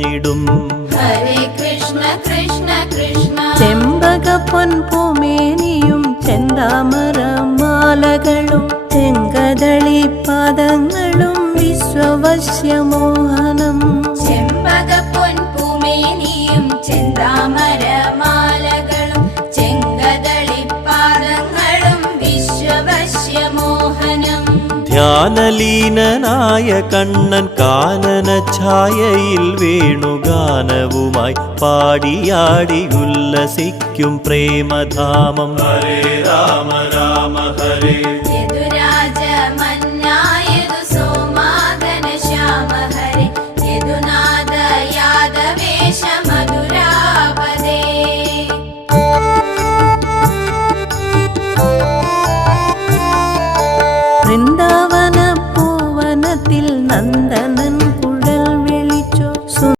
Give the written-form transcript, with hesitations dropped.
നിറഞ്ഞിടും. ഹരേ കൃഷ്ണ കൃഷ്ണ കൃഷ്ണ. ചെമ്പക പൊൻപൂമേനിയും ചെന്താമരമാലകളും ചെങ്കദളി പാദങ്ങളും വിശ്വവശ്യമോഹനം. ചെമ്പക പൊൻപൂമേനിയും ചെന്താമരമാലകളും ചെങ്കദളി പാദങ്ങളും വിശ്വവശ്യമോഹനം. ധ്യാനലീനനായ കണ്ണൻ കാനന ഛായയിൽ വേണുഗാനവുമായി പാടിയാടി ഉല്ലസിക്കും പ്രേമധാമം. ഹരേ രാമ രാമ ഹരേ